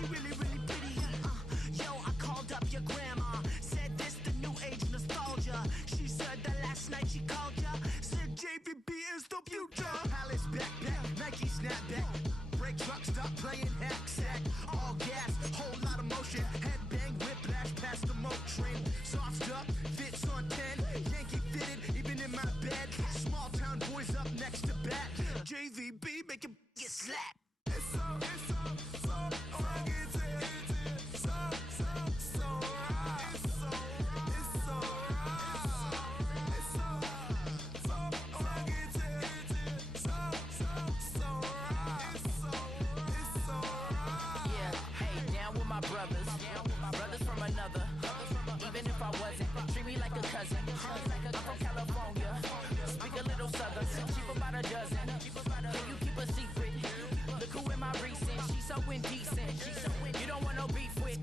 she really, really pretty. Yo, I called up your grandma, said this the new age nostalgia. She said that last night she called ya, said JVB is the future. Palace backpack, Nike snapback, break truck, stop playing hack sack. All gas, whole lot of motion, headbang, whiplash, past the moat train. Soft stuff, fits on 10, Yankee fitted, even in my bed. Small town boys up next to bat, JVB make it get slapped. It's so rugged, so right. It's so right. It's so rugged, it's so right. It's so right. Yeah, hey, down with my brothers from another. Even if I wasn't, treat me like a cousin. I'm from California, speak a little southern. Cheap about a dozen. Can you keep a secret? Look who in my recent. She's so indecent. You don't want no beef with.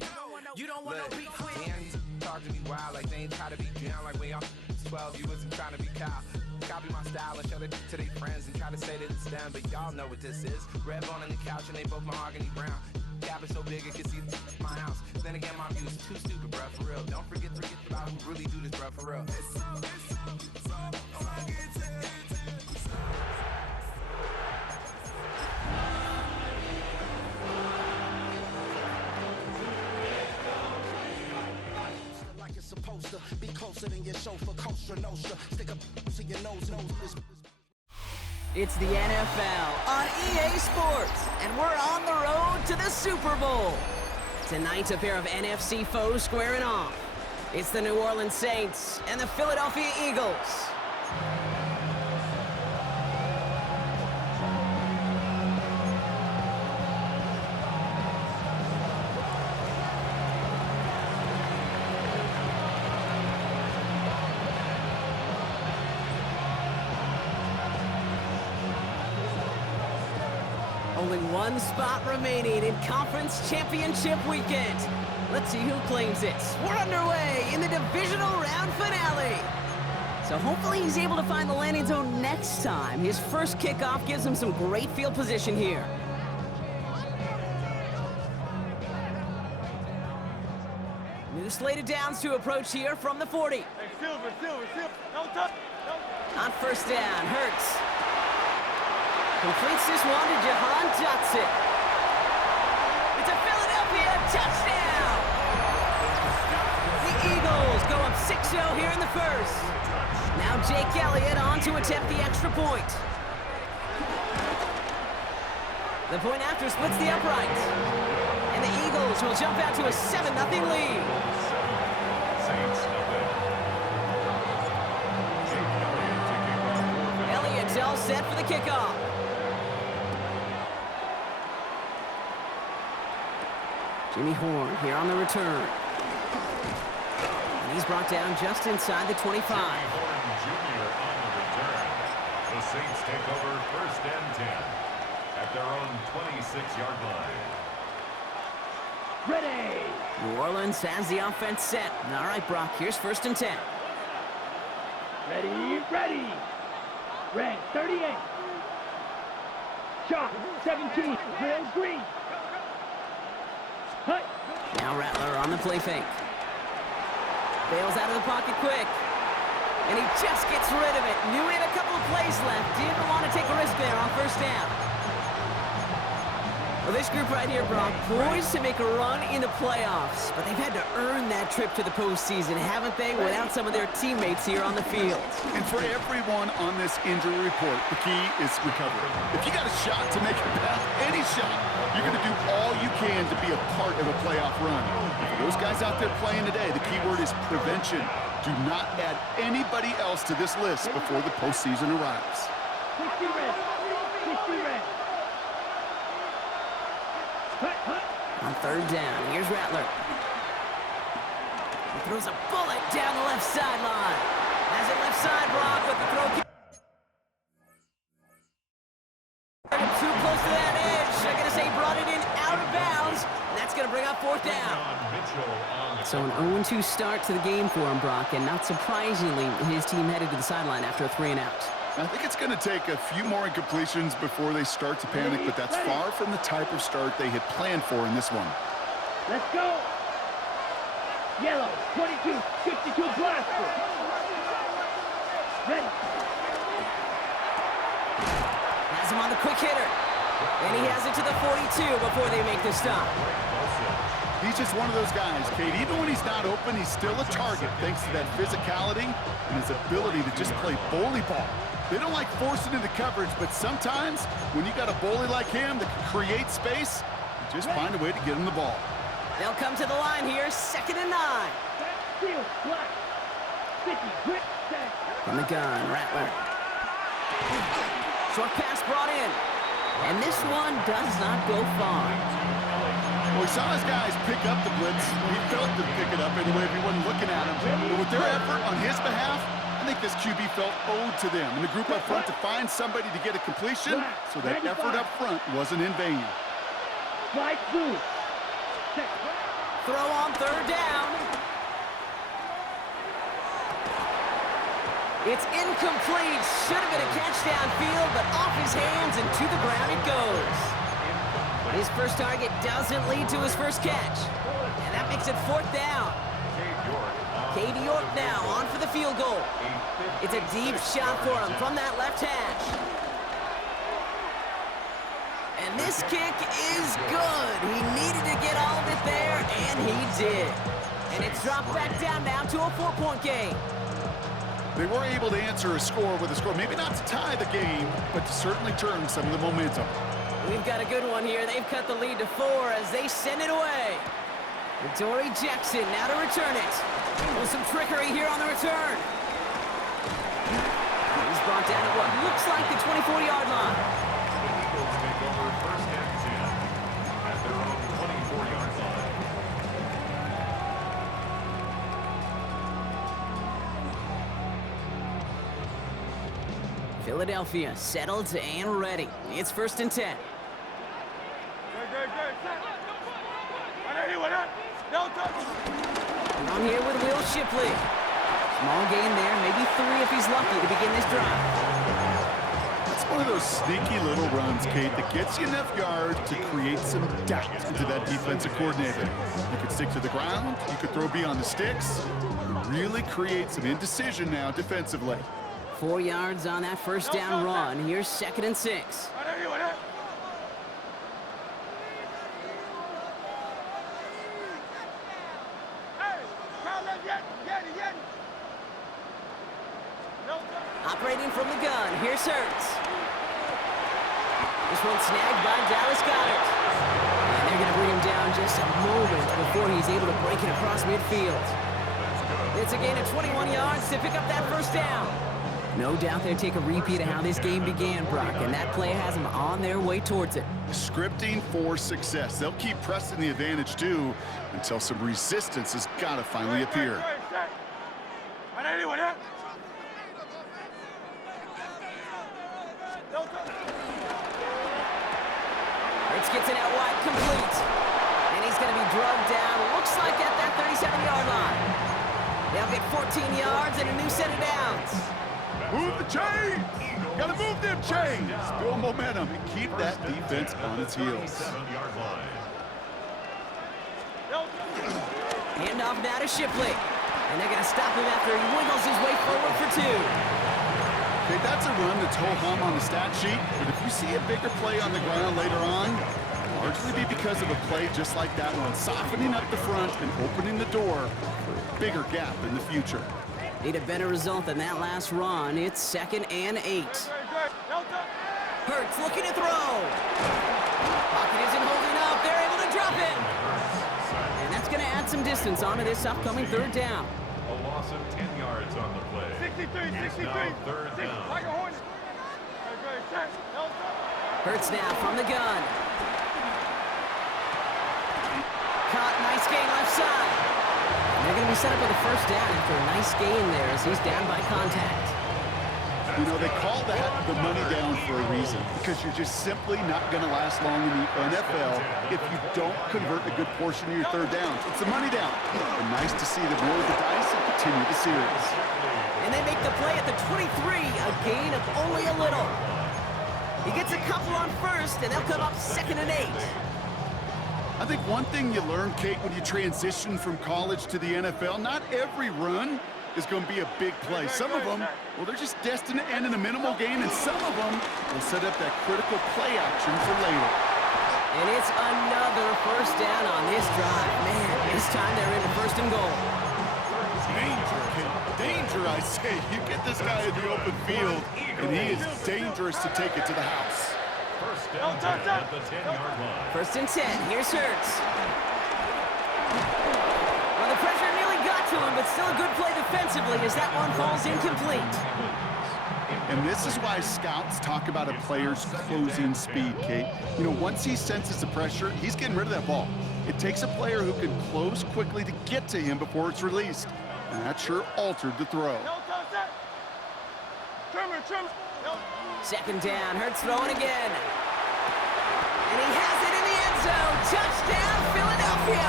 You don't want no beef with. Damn, talk to me wild like they ain't try to be down. Like when y'all 12, you wasn't trying to be Kyle. Copy my style and show it to their friends and try to say that it's them, but y'all know what this is. Red bone on the couch and they both mahogany brown. Cabin so big it can see my house. Then again, my view is too stupid, bruh, for real. Don't forget about who really do this, bruh, for real. Like it's supposed to be closer than your chauffeur, Costa Nostra. Stick up to your nose. It's the NFL on EA Sports, and we're on the road to the Super Bowl. Tonight, a pair of NFC foes squaring off. It's the New Orleans Saints and the Philadelphia Eagles. Only one spot remaining in Conference Championship Weekend. Let's see who claims it. We're underway in the divisional round finale. So hopefully he's able to find the landing zone next time. His first kickoff gives him some great field position here. New slate of downs to approach here from the 40. Hey, Silver. Don't touch. On first down, Hurts completes this one to Jahan Dotson. It's a Philadelphia touchdown! The Eagles go up 6-0 here in the first. Now Jake Elliott on to attempt the extra point. The point after splits the upright. And the Eagles will jump out to a 7-0 lead. Elliott's all set for the kickoff. Jimmy Horn here on the return. And he's brought down just inside the 25. Horn Jr. on the return. The Saints take over first and 10 at their own 26-yard line. Ready. New Orleans has the offense set. All right, Brock, here's first and 10. Ready. Red 38. Shot 17. Red green. Now Rattler on the play fake. Bails out of the pocket quick. And he just gets rid of it. Knew he had a couple of plays left. Didn't want to take a risk there on first down. Well, this group right here, Brock, poised to make a run in the playoffs. But they've had to earn that trip to the postseason, haven't they, without some of their teammates here on the field. And for everyone on this injury report, the key is recovery. If you got a shot to make it back, any shot, you're going to do all you can to be a part of a playoff run. For those guys out there playing today, the key word is prevention. Do not add anybody else to this list before the postseason arrives. 60 red. On third down, here's Rattler. He throws a bullet down the left sideline. Has it left side, Brock, with the throw. Too close to that edge. I'm going to say brought it in out of bounds. And that's going to bring up fourth down. So an 0-2 start to the game for him, Brock, and not surprisingly, his team headed to the sideline after a 3-and-out. I think it's going to take a few more incompletions before they start to panic, but that's far from the type of start they had planned for in this one. Let's go. Yellow, 22, 52 blaster. Ready. Has him on the quick hitter. And he has it to the 42 before they make the stop. He's just one of those guys, Kate. Even when he's not open, he's still a target thanks to that physicality and his ability to just play bully ball. They don't like forcing into coverage, but sometimes when you got a bully like him that can create space, you just find a way to get him the ball. They'll come to the line here, 2nd and 9. Field, black. 50, quick, set. From the gun, Rattler. Short pass brought in. And this one does not go far. Well, he saw his guys pick up the blitz. He felt them pick it up anyway if he wasn't looking at him. But with their effort on his behalf, I think this QB felt owed to them. And the group up front to find somebody to get a completion, so that effort up front wasn't in vain. Slide through. Throw on 3rd down. It's incomplete. Should have been a catch downfield, but off his hands and to the ground it goes. His first target doesn't lead to his first catch. And that makes it 4th down. Katie York now on for the field goal. It's a deep shot for him from that left hash. And this kick is good. He needed to get all of it there, and he did. And it's dropped back down now to a 4-point game. They were able to answer a score with a score. Maybe not to tie the game, but to certainly turn some of the momentum. We've got a good one here. They've cut the lead to 4 as they send it away. Dory Jackson now to return it. With some trickery here on the return. He's brought down at what looks like the 24-yard line. The Eagles take over 1st and 10 at their own 24-yard line. Philadelphia settled and ready. It's 1st and 10. And I'm here with Will Shipley. Small gain there, maybe 3 if he's lucky to begin this drive. It's one of those sneaky little runs, Kate, that gets you enough yards to create some doubt into that defensive coordinator. You could stick to the ground, you could throw beyond the sticks, and really create some indecision now defensively. 4 yards on that first down run. Here's 2nd and 6. Operating from the gun, here's Hurts. This one snagged by Dallas Goedert. And they're going to bring him down just a moment before he's able to break it across midfield. It's a gain of 21 yards to pick up that first down. No doubt they'll take a repeat of how this game began, Brock, and that play has them on their way towards it. Scripting for success. They'll keep pressing the advantage, too, until some resistance has got to finally appear. Hurts gets it out wide, complete. And he's going to be drugged down, looks like at that 37-yard line. They'll get 14 yards and a new set of downs. Move the chains! Gotta move them chains! Build momentum and keep that defense on its heels. Hand off now to Shipley. And they're going to stop him after he wiggles his way forward for 2. Okay, that's a run that's ho-hum on the stat sheet, but if you see a bigger play on the ground later on, largely be because of a play just like that one, softening up the front and opening the door for a bigger gap in the future. Need a better result than that last run. It's 2nd and 8. Hurts looking to throw. Pocket isn't holding up. They're able to drop it. And that's going to add some distance onto this upcoming 3rd down. A loss of 10 yards on the play. 63, 63. 3rd down. Hurts now from the gun. Caught, nice gain left side. They're going to be set up with a first down after a nice gain there as he's down by contact. You know, they call that the money down for a reason, because you're just simply not going to last long in the NFL if you don't convert a good portion of your 3rd downs. It's the money down. And nice to see them roll the dice and continue the series. And they make the play at the 23, a gain of only a little. He gets a couple on first, and they'll come up 2nd and 8. I think one thing you learn, Kate, when you transition from college to the NFL, not every run is going to be a big play. Some of them, well, they're just destined to end in a minimal gain, and some of them will set up that critical play action for later. And it's another first down on this drive. Man, this time they're into 1st and goal. Danger, Kate. Danger, I say. You get this guy in the open field, and he is dangerous to take it to the house. First down at the 10-yard line. 1st and 10. Here's Hurts. Well, the pressure nearly got to him, but still a good play defensively as that one falls incomplete. And this is why scouts talk about a player's closing speed, Kate. You know, once he senses the pressure, he's getting rid of that ball. It takes a player who can close quickly to get to him before it's released. And that sure altered the throw. 2nd down, Hurts throwing again. And he has it in the end zone. Touchdown, Philadelphia!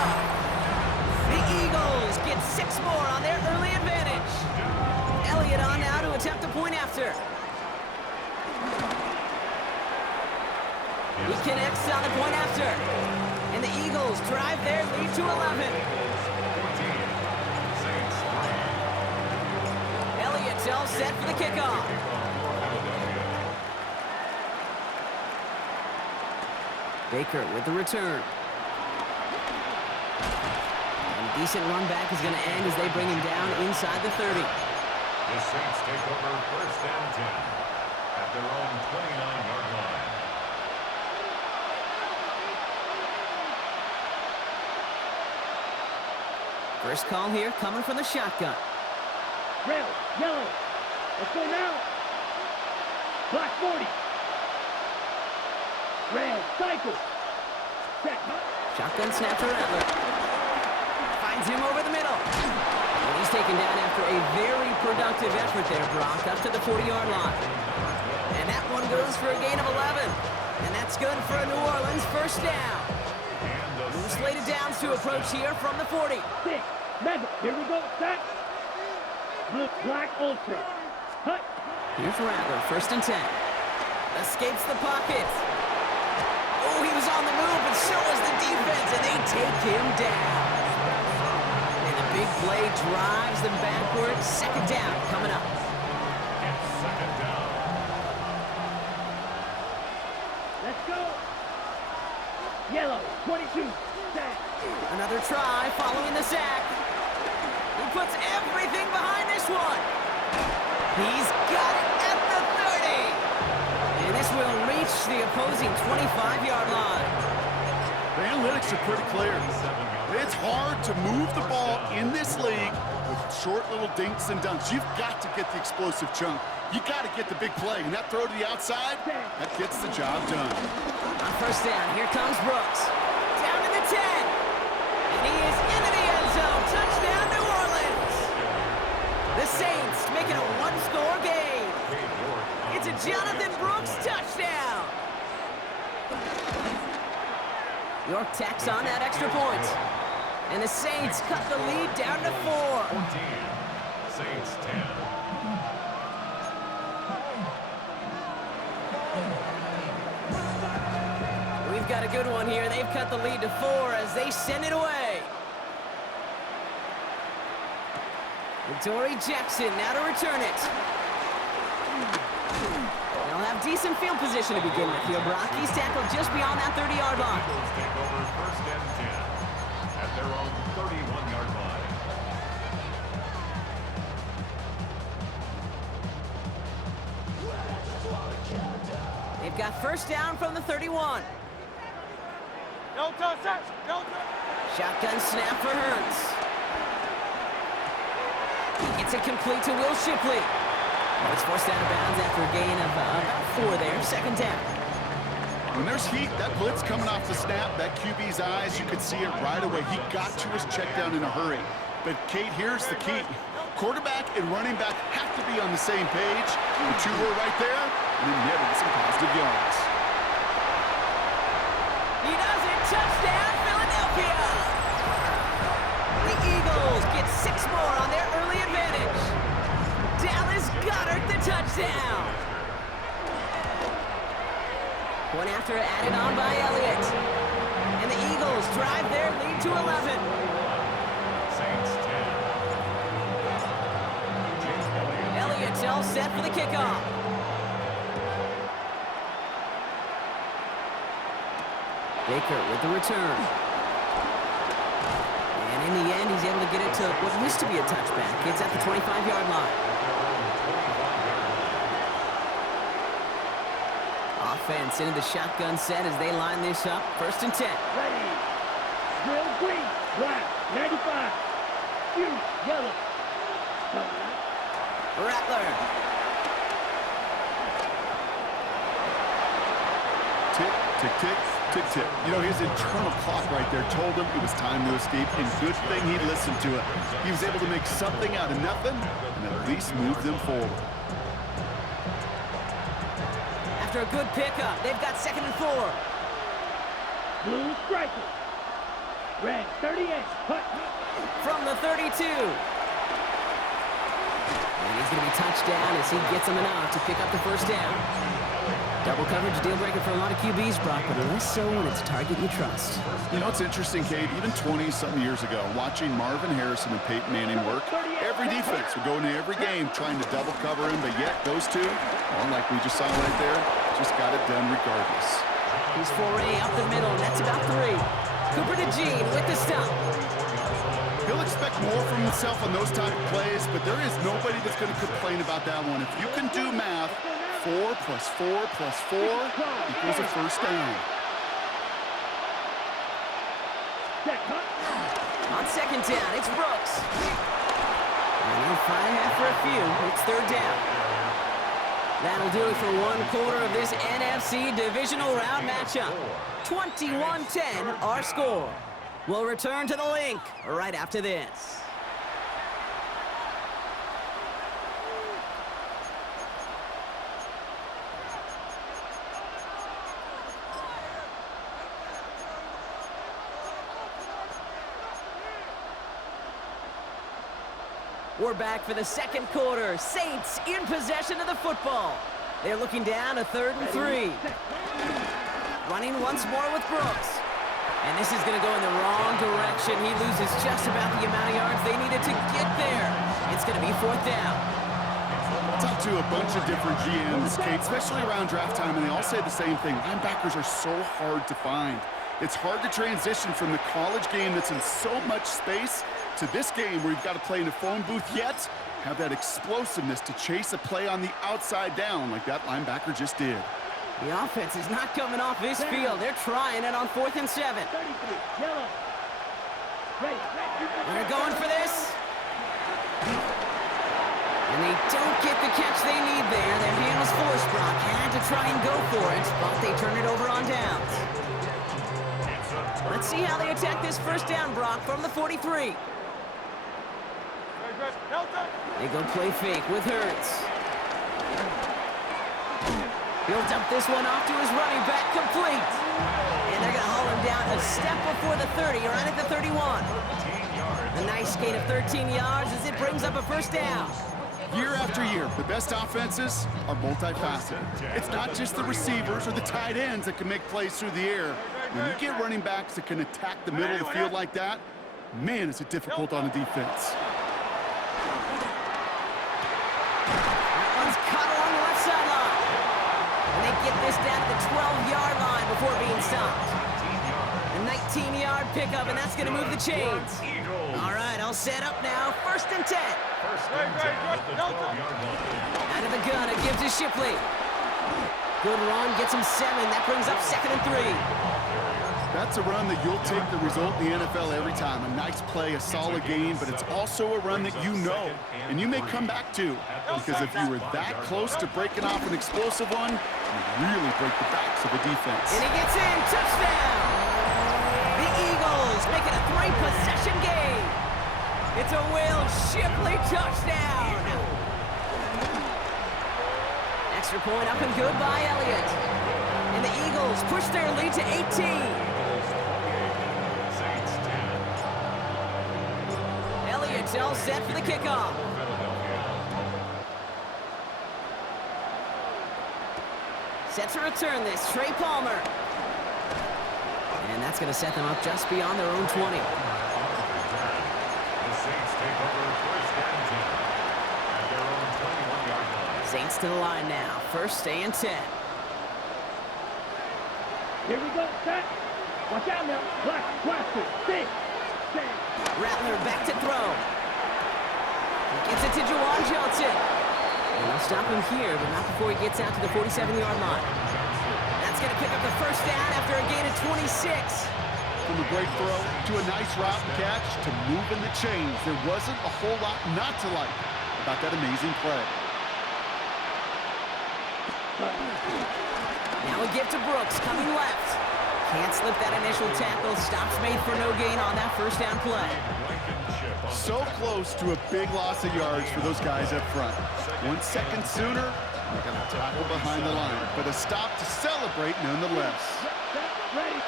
The Eagles get 6 more on their early advantage. Elliott on now to attempt the point after. He connects on the point after. And the Eagles drive their lead to 11. Elliott's all set for the kickoff. Baker with the return. And a decent run back is going to end as they bring him down inside the 30. The Saints take over 1st and 10 at their own 29-yard line. First call here coming from the shotgun. Red, yellow. Let's go now. Black 40. Red, cycle. Set. Shotgun snap to Rattler. Finds him over the middle. And he's taken down after a very productive effort there, Brock, up to the 40-yard line. And that one goes for a gain of 11. And that's good for a New Orleans first down. New slated downs to approach here from the 40. 6. Mega. Here we go. Set. Blue, black, ultra. Hut. Here's Rattler, 1st and 10. Escapes the pocket. Oh, he was on the move, but so was the defense, and they take him down. And the big play drives them backward. 2nd down coming up. It's 2nd down. Let's go. Yellow, 22. Set. Another try following the sack. He puts everything behind this one. He's got it at the 30. And this will reach the opposing 25-yard line. The analytics are pretty clear. It's hard to move the ball in this league with short little dinks and dunks. You've got to get the explosive chunk. You got to get the big play. And that throw to the outside, that gets the job done. On 1st down, here comes Brooks. Down to the 10. And he is into the end zone. Touchdown, New Orleans. The Saints make it a 1-score game. It's a Jonathan Brooks touchdown. York tacks on that extra point. And the Saints cut the lead down to 4. 14. Saints 10. We've got a good one here. They've cut the lead to 4 as they send it away. Dory Jackson now to return it. They'll have decent field position to begin with here, Brock. He's tackled just beyond that 30-yard line. Eagles take over 1st and 10 at their own 31-yard line. They've got 1st down from the 31. Shotgun snap for Hurts. He gets it complete to Will Shipley. But it's forced out of bounds after a gain of about 4 there. 2nd down. When there's heat, that blitz coming off the snap, that QB's eyes, you could see it right away. He got to his check down in a hurry. But, Kate, here's the key. Quarterback and running back have to be on the same page. The two were right there, and then netted some positive yards. He does it. Touchdown, Philadelphia. The Eagles get 6 more on their early after, added on by Elliott. And the Eagles drive their lead to 11. Saints 10. Elliott's all set for the kickoff. Baker with the return. And in the end, he's able to get it to what used to be a touchback. It's at the 25-yard line. Offense into the shotgun set as they line this up. 1st and 10. Ready. Drill green. Black. 95. Shoot. Yellow. Rattler. Tick, tick, tick, tick, tick. You know, his internal clock right there told him it was time to escape, and good thing he listened to it. He was able to make something out of nothing and at least move them forward. After a good pickup, they've got 2nd and 4. Blue striker. Red 38. Hut. From the 32. And he's going to be touched down as he gets him enough to pick up the 1st down. Double coverage deal breaker for a lot of QBs, Brock, but less so when it's a target you trust. You know, it's interesting, Cade, even 20-something years ago, watching Marvin Harrison and Peyton Manning work, every defense would go into every game trying to double cover him, but yet those two, well, like we just saw right there, just got it done regardless. He's foray up the middle, and that's about 3. Cooper to Gene with the stop. He'll expect more from himself on those type of plays, but there is nobody that's going to complain about that one. If you can do math, 4 plus 4 plus 4 equals a 1st down. On 2nd down, it's Brooks. And he'll fire half for a few. It's 3rd down. That'll do it for 1 quarter of this NFC divisional round matchup. 21-10 our score. We'll return to the link right after this. We're back for the 2nd quarter. Saints in possession of the football. They're looking down a 3rd and 3. Running once more with Brooks. And this is going to go in the wrong direction. He loses just about the amount of yards they needed to get there. It's going to be 4th down. I talked to a bunch of different GMs, Kate, especially around draft time, and they all say the same thing. Linebackers are so hard to find. It's hard to transition from the college game that's in so much space to this game where you've got to play in a phone booth, yet have that explosiveness to chase a play on the outside down like that linebacker just did. The offense is not coming off this field. They're trying it on 4th and 7. They're going for this. And they don't get the catch they need there. Their hand was forced. Brock had to try and go for it, but they turn it over on downs. Let's see how they attack this 1st down, Brock, from the 43. They go play fake with Hurts. He'll dump this one off to his running back, complete. And they're going to haul him down a step before the 30, right at the 31. A nice gain of 13 yards as it brings up a 1st down. Year after year, the best offenses are multifaceted. It's not just the receivers or the tight ends that can make plays through the air. When you get running backs that can attack the middle of the field like that, man, is it difficult on the defense. That one's caught along the left sideline. And they get this down to the 12-yard line before being stopped. A 19-yard pickup, and that's going to move the chains. All right, all set up now. 1st and 10. Out of the gun, it gives to Shipley. Good run, gets him 7. That brings up 2nd and 3. That's a run that you'll take the result in the NFL every time. A nice play, a solid gain, but it's also a run that you know and you may come back to. Because if you were that close to breaking off an explosive one, you really break the backs of the defense. And he gets in, touchdown! The Eagles make it a 3-possession game. It's a Will Shipley touchdown. Extra point up and good by Elliott. And the Eagles push their lead to 18. Elliott's all set for the kickoff. Set to return this, Trey Palmer. And that's going to set them up just beyond their own 20. The Saints take over first and 10 at their own 21-yard line. Saints to the line now, first and 10. Here we go, set. Watch out now. Black, stay. Rattler back to throw. He gets it to Juwan Johnson. And they'll stop him here, but not before he gets out to the 47-yard line. That's going to pick up the first down after a gain of 26. From a great throw to a nice route catch to moving the chains, there wasn't a whole lot not to like about that amazing play. Now a give to Brooks, coming left. Can't slip that initial tackle. Stops made for no gain on that first down play. So close to a big loss of yards for those guys up front. 1 second sooner, they're going to tackle behind the line. But a stop to celebrate nonetheless. Ready.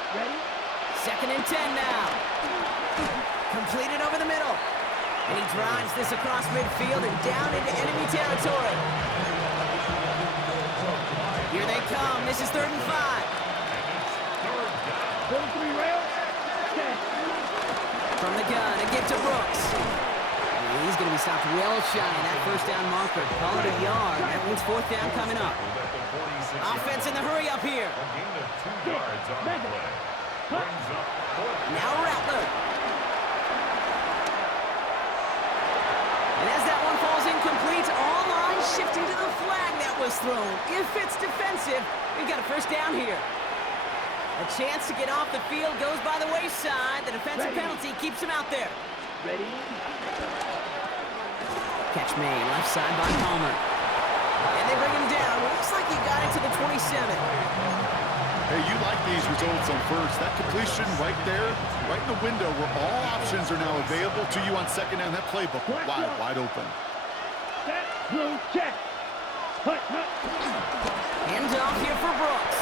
Second and 10 now. Completed over the middle. And he drives this across midfield and down into enemy territory. Here they come. This is 3rd and 5. 43 rail. From the gun, a give to Brooks. And he's going to be stopped well shy of that first down marker. Call it a yard. That means 4th down coming up. Offense in the hurry up here. A gain of 2 yards on the play. Brings up 4th. Now Rattler. And as that one falls incomplete, all lines shifting to the flag that was thrown. If it's defensive, we've got a first down here. A chance to get off the field goes by the wayside. The defensive penalty keeps him out there. Ready. Catch made, left side by Palmer. And they bring him down. Looks like he got it to the 27. Hey, you like these results on first. That completion right there, right in the window where all options are now available to you on second down. That playbook wide open. Set, blue, check. Hut. Hands off here for Brooks.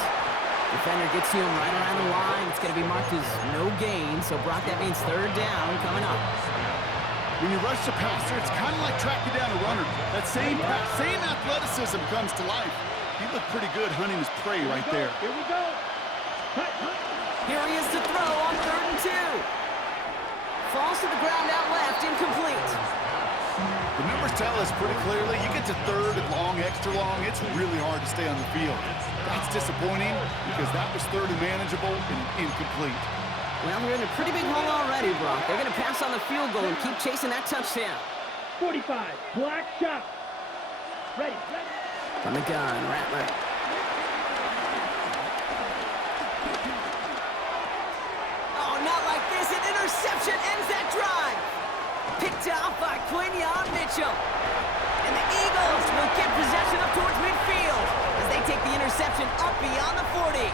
Defender gets to him right around the line. It's going to be marked as no gain. So, Brock, that means 3rd down coming up. When you rush the passer, it's kind of like tracking down a runner. That same athleticism comes to life. He looked pretty good hunting his prey right there. Here we go. Hut. Here he is to throw on 3rd and 2. Falls to the ground out left, incomplete. The numbers tell us pretty clearly, you get to 3rd and long, extra long, it's really hard to stay on the field. That's disappointing because that was 3rd and manageable and incomplete. Well, they're in a pretty big hole already, Brock. They're going to pass on the field goal and keep chasing that touchdown. 45, black shot. Ready. From the gun, Rattler. Oh, not like this. An interception ends that drive. Picked off by Quinyon Mitchell. And the Eagles will get possession up towards midfield as they take the interception up beyond the 40.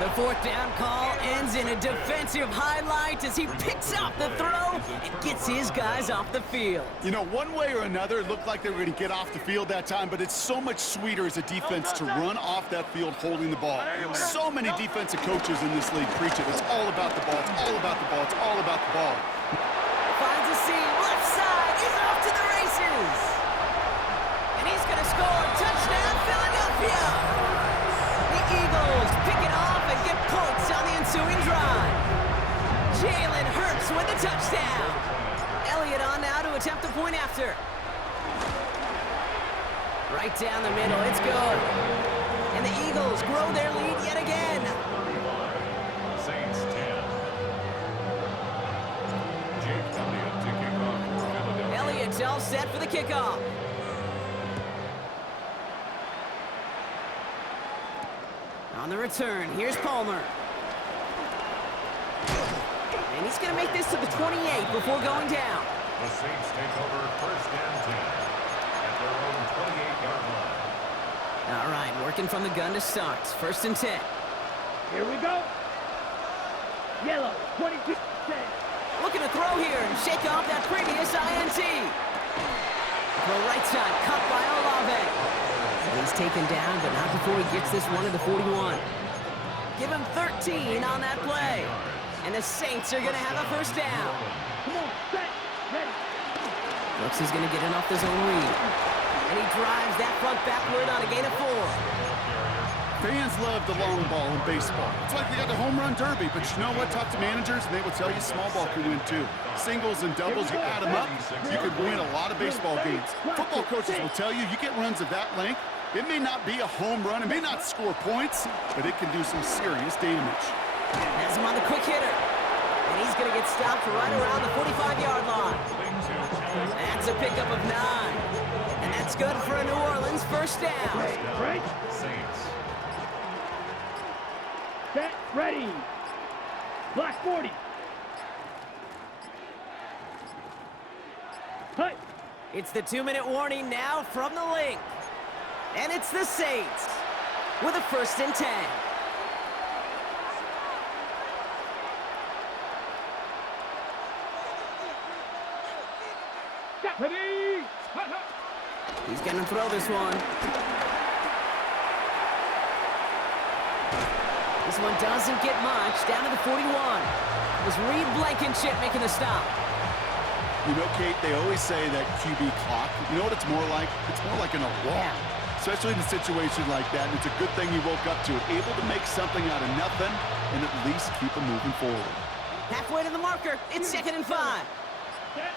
The 4th down call ends in a defensive highlight as he picks up the throw and gets his guys off the field. You know, one way or another, it looked like they were going to get off the field that time, but it's so much sweeter as a defense to run off that field holding the ball. So many defensive coaches in this league preach it. It's all about the ball. It's all about the ball. It's all about the ball. Finds a seam, left side, he's off to the races. And he's going to score. Touchdown, Philadelphia. The Eagles pick it off and get points on the ensuing drive. Jalen Hurts with the touchdown. Elliott on now to attempt the point after. Right down the middle, it's good. And the Eagles grow their lead yet again. Saints 10. Jake Elliott to kick off for Philadelphia. Elliott's all set for the kickoff. On the return, here's Palmer. And he's going to make this to the 28 before going down. The Saints take over first and 10 at their own 28-yard line. All right, working from the gun to start. 1st and 10. Here we go. Yellow, 22. Looking to throw here and shake off that previous INT. Throw right side, cut by Olave. And he's taken down, but not before he gets this one to the 41. Give him 13 on that play. And the Saints are going to have a first down. Come on, set, ready. Brooks is going to get it off the zone read. And he drives that front backward on a gain of 4. Fans love the long ball in baseball. It's like they got the home run derby, but you know what? Talk to managers, and they will tell you small ball can win too. Singles and doubles, you add them up, you could win a lot of baseball games. Football coaches will tell you, you get runs of that length, it may not be a home run, it may not score points, but it can do some serious damage. Has him on the quick hitter. And he's going to get stopped right around the 45-yard line. That's a pickup of 9. And that's good for a New Orleans first down. Right. Saints. Set. Ready. Black 40. Hey. It's the 2-minute warning now from the link. And it's the Saints with a 1st and 10. Ready. He's going to throw this one. This one doesn't get much. Down to the 41. It was Reed Blankenship making the stop. You know, Kate, they always say that QB clock. You know what it's more like? It's more like an alarm, especially in a situation like that. And it's a good thing he woke up to it, able to make something out of nothing and at least keep him moving forward. Halfway to the marker. It's 2nd and 5. Set.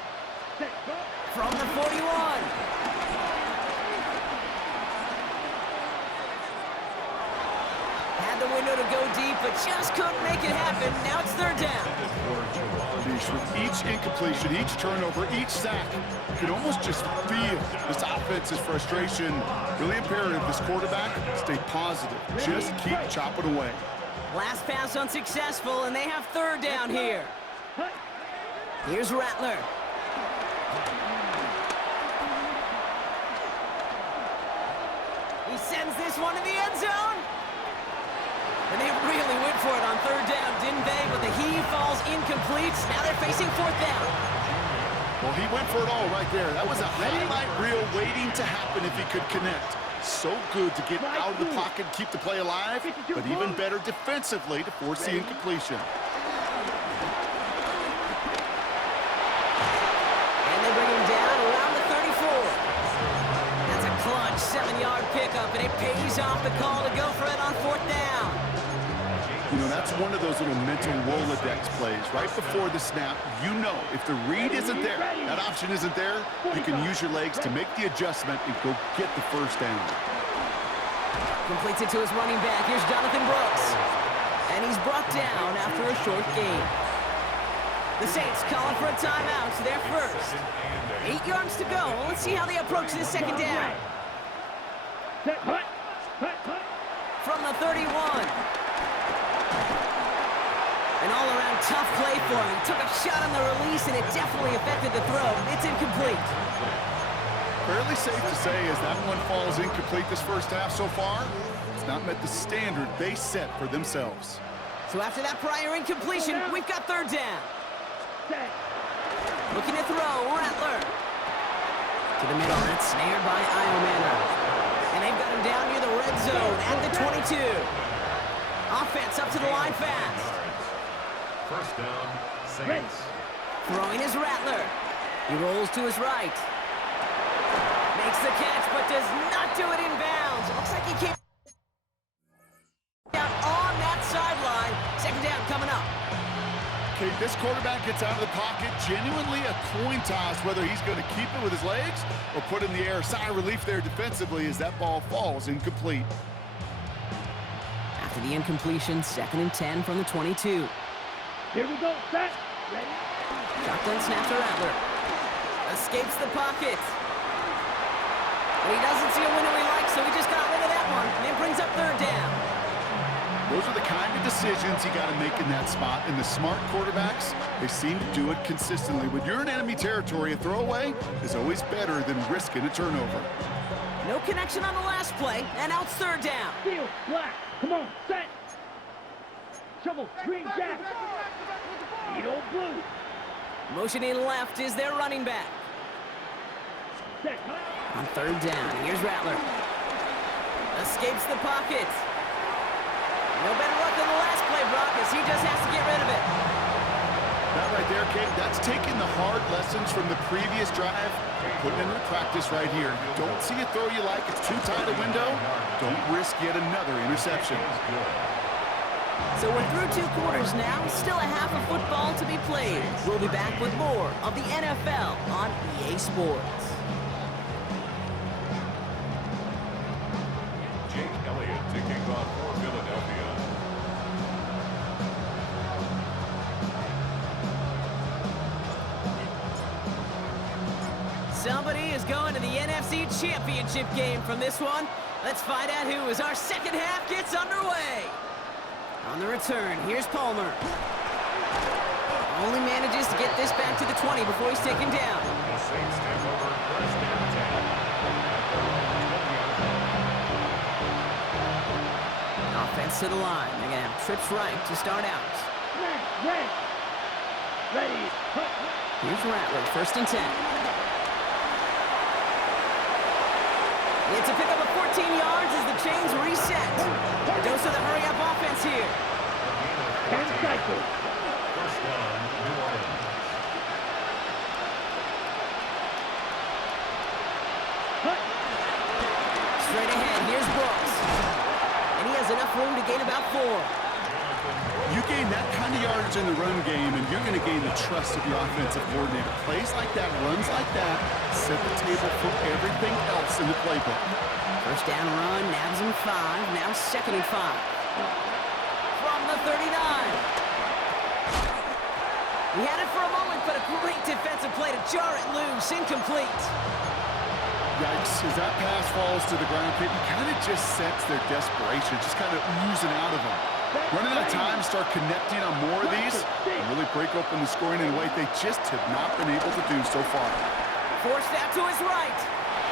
Set. Go. From the 41. Had the window to go deep, but just couldn't make it happen. Now it's 3rd down. With each incompletion, each turnover, each sack, you can almost just feel this offense's frustration. Really imperative, this quarterback, stay positive. Just keep chopping away. Last pass unsuccessful, and they have 3rd down here. Here's Rattler. He sends this one to the end zone. And they really went for it on 3rd down, didn't they? But the heave falls incomplete. Now they're facing 4th down. Well, he went for it all right there. That was a highlight reel waiting to happen if he could connect. So good to get out of the pocket and keep the play alive, but even better defensively to force the incompletion. And they bring him down around the 34. That's a clutch 7-yard pickup, and it pays off the call to go for it on 4th down. You know, that's one of those little mental Rolodex plays. Right before the snap, you know if the read isn't there, that option isn't there, you can use your legs to make the adjustment and go get the 1st down. Completes it to his running back. Here's Jonathan Brooks. And he's brought down after a short gain. The Saints calling for a timeout. They're first. 8 yards to go. Let's see how they approach this 2nd down. Set. Hut. Hut. Hut. From the 31. An all-around tough play for him. Took a shot on the release, and it definitely affected the throw. It's incomplete. Fairly safe to say as that one falls incomplete this 1st half so far, it's not met the standard they set for themselves. So after that prior incompletion, we've got 3rd down. Set. Looking to throw, Rattler. To the middle, that's snared by Iomanner. And they've got him down near the red zone at the 22. Offense up to the line fast. 1st down, Saints. Throwing is Rattler. He rolls to his right. Makes the catch, but does not do it in bounds. It looks like he came down on that sideline. 2nd down coming up. Okay, this quarterback gets out of the pocket, genuinely a coin toss whether he's going to keep it with his legs or put it in the air. Sigh of relief there defensively as that ball falls incomplete. After the incompletion, 2nd and 10 from the 22. Here we go. Set. Ready. Shotgun snap to Rattler. Escapes the pocket. And he doesn't see a window he likes, so he just got rid of that one. And it brings up 3rd down. Those are the kind of decisions you got to make in that spot. And the smart quarterbacks, they seem to do it consistently. When you're in enemy territory, a throwaway is always better than risking a turnover. No connection on the last play, and now it's 3rd down. Steel. Black. Come on. Set. Shovel. Green jack. Need old blue. Motioning left is their running back. Set. Hut. On 3rd down, here's Rattler. Escapes the pocket. No better luck than the last play, Brock, as he just has to get rid of it. That right there, Kate. That's taking the hard lessons from the previous drive and putting it into practice right here. Don't see a throw you like. It's too tight a window. Don't risk yet another interception. So we're through 2 quarters now. Still a half of football to be played. We'll be back with more of the NFL on EA Sports. Jake Elliott to kick off for Philadelphia. Somebody is going to the NFC Championship game from this one. Let's find out who as our second half gets underway. On the return, here's Palmer. Only manages to get this back to the 20 before he's taken down. The Saints take over first and 10. Offense to the line. They're going to have trips right to start out. Ready. Here's Rattler, first and 10. It's a pickup of 14 yards as the chains reset. A dose of the hurry-up offense here. 10 cycles. First down, New Orleans. Straight ahead, here's Brooks. And he has enough room to gain about 4. You gain that kind of yardage in the run game, and you're going to gain the trust of your offensive coordinator. Plays like that, runs like that, set the table for everything else in the playbook. First down run, nabs him 5, now second and 5. From the 39. He had it for a moment, but a great defensive play to jar it loose, incomplete. Yikes, as that pass falls to the ground, he kind of just sense their desperation, just kind of oozing out of them. Running out of time, start connecting on more of these, and really break open the scoring in a way they just have not been able to do so far. Forced out to his right.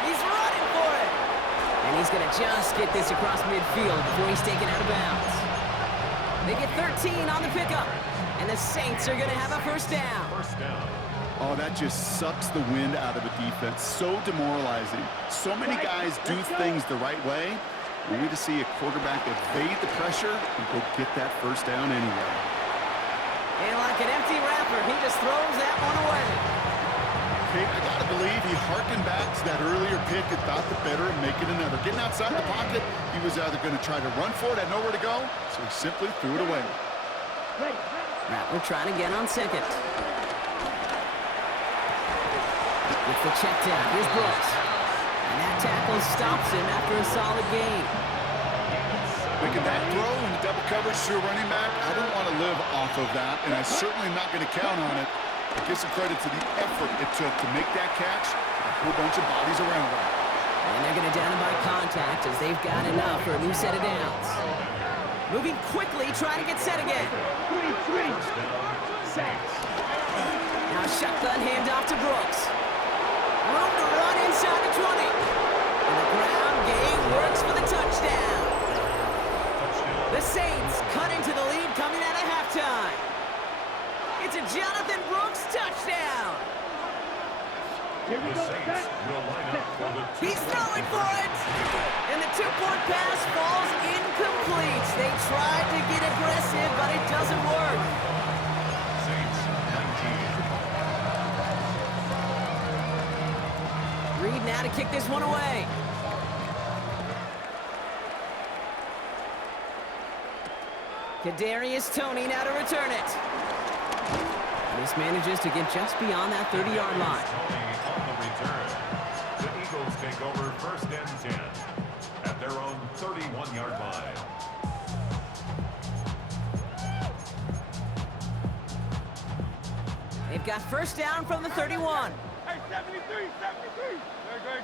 He's running for it. And he's going to just get this across midfield before he's taken out of bounds. They get 13 on the pickup, and the Saints are going to have a first down. First down. Oh, that just sucks the wind out of a defense. So demoralizing. So many guys do things the right way. We need to see a quarterback evade the pressure and go get that first down anyway. And like an empty wrapper, he just throws that one away. Okay, I gotta believe he harkened back to that earlier pick and thought the better of making another. Getting outside the pocket, he was either going to try to run for it, had nowhere to go, so he simply threw it away. Rattler trying to get on second. With the check down, here's Brooks. And that tackle stops him after a solid gain. Making that throw in the double coverage to a running back, I don't want to live off of that, and I'm certainly not going to count on it. But give some credit to the effort it took to make that catch and a whole bunch of bodies around him. And they're going to down him by contact as they've got enough for a new set of downs. Moving quickly, trying to get set again. 3-3. Sacks. Now a shotgun handoff to Brooks. Room to run inside the 20. And the ground game works for the touchdown. The Saints cut into the lead coming out of halftime. It's a Jonathan Brooks touchdown. Here we The go. Saints will line up for the He's throwing for it. And the 2-point pass falls incomplete. They tried to get aggressive, but it doesn't work. Saints 19. Reed now to kick this one away. Kadarius Toney now to return it. This manages to get just beyond that 30-yard line. Tony on the return. The Eagles take over first and 10 at their own 31-yard line. They've got first down from the 31. Hey, 73.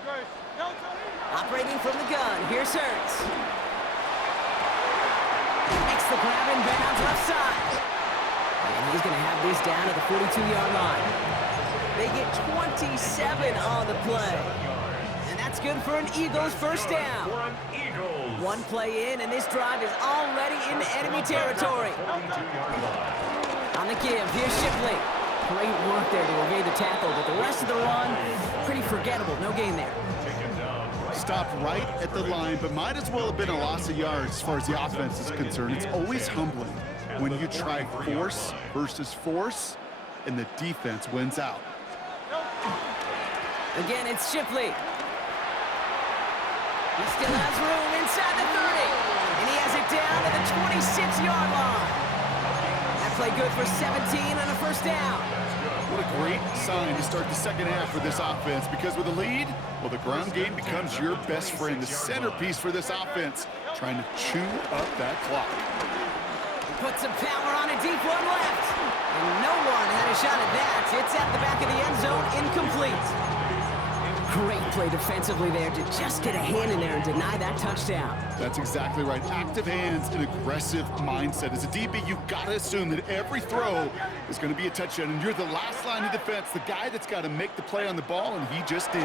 Great. Operating from the gun, here's Hurts. Makes the grab in bounds left side. And he's going to have this down at the 42-yard line. They get 27 on the play. And that's good for an Eagles first down. For an Eagles. One play in, and this drive is already into enemy territory. 42-yard line. On the give, here's Shipley. Great work there to evade the tackle, but the rest of the run, pretty forgettable. No gain there. Taken down. Stopped right at the line, but might as well have been a loss of yards as far as the offense is concerned. It's always humbling when you try force versus force, and the defense wins out. Again, it's Shipley. He still has room inside the 30, and he has it down to the 26-yard line. That play good for 17 and a first down. What a great sign to start the second half for this offense, because with a lead, well, the ground game becomes your best friend, the centerpiece for this offense, trying to chew up that clock. Put some power on a deep one left, and no one had a shot at that. It's at the back of the end zone, incomplete. Great play defensively there to just get a hand in there and deny that touchdown. That's exactly right. Active hands and aggressive mindset. As a DB, you've got to assume that every throw is going to be a touchdown, and you're the last line of defense, the guy that's got to make the play on the ball, and he just did.